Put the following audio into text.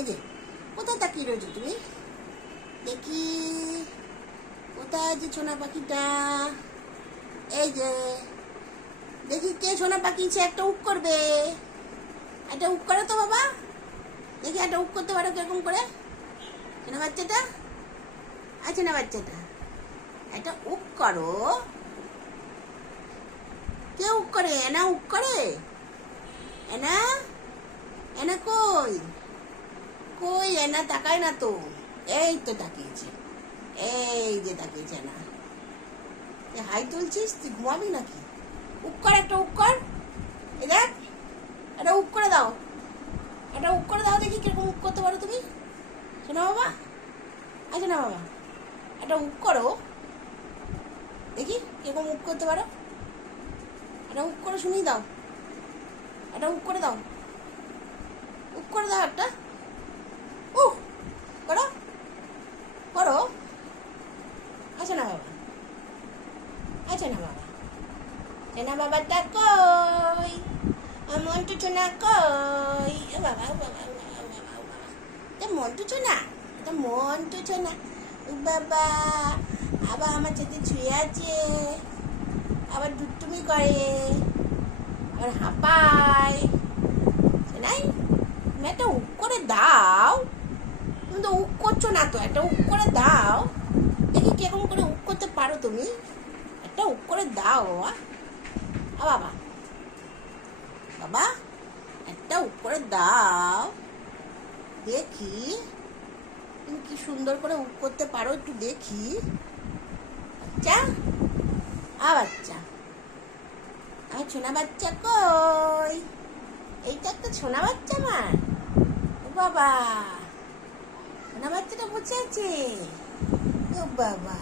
এই যে কোথায় তাকিয়ে রয়েছো তুমি? দেখি কোথায় যে সোনা পাখিটা? এই যে দেখি কে সোনা পাকিয়েছে, একটা উক করবে। একটা উক করো তো বাবা, দেখি একটা উক করতে পারো কিরকম করে সোনা বাচ্চাটা? আছে না বাচ্চাটা? একটা উক করো। কে উক করে? এনা উক করে? এনা এনা কই কই? এনা তাকায় না তো। এই তো তাকিয়েছে, এই যে তাকিয়েছে না। হাই তুলছিস তুই, ঘুমাবি নাকি? উক কর, একটা উক কর। এই দেখ, একটা উক করে দাও, একটা উক করে দাও দেখি কিরকম উক করতে পারো তুমি। শোনো বাবা, আছে না বাবা? একটা উক করো দেখি কিরকম উক করতে পারো। একটা উক করে শুনিয়ে দাও, একটা উক করে দাও, উক করে দাও একটা। উহ করো করো। আছে না বাবা? আছে না বাবা? চেনা বাবাটা কই? মন্টু চোনা কই? বাবা বাবা বাবা, এটা মন্টু চোনা, এটা মন্টু চোনা। বাবা আবার আমার সাথে ছুঁয়ে আছে, আবার দুষ্টুমি করে, আবার হাঁপায়। নাই, তুমি একটা উক করে দাও। তুমি তো উক করছো না তো, একটা উক করে দাও দেখি কিরকম করে উক করতে পারো তুমি। একটা উক করে দাও বাবা। বাবা বাবা, একটা উক করে দাও দেখি তুমি কি সুন্দর করে উক করতে পারো, একটু দেখি। বাচ্চা, বাচ্চা, আমার সোনা বাচ্চা কই? এইটা একটা সোনা বাচ্চা আমার। ও বাবা, সোনা বাচ্চাটা বসে আছে। ও বাবা।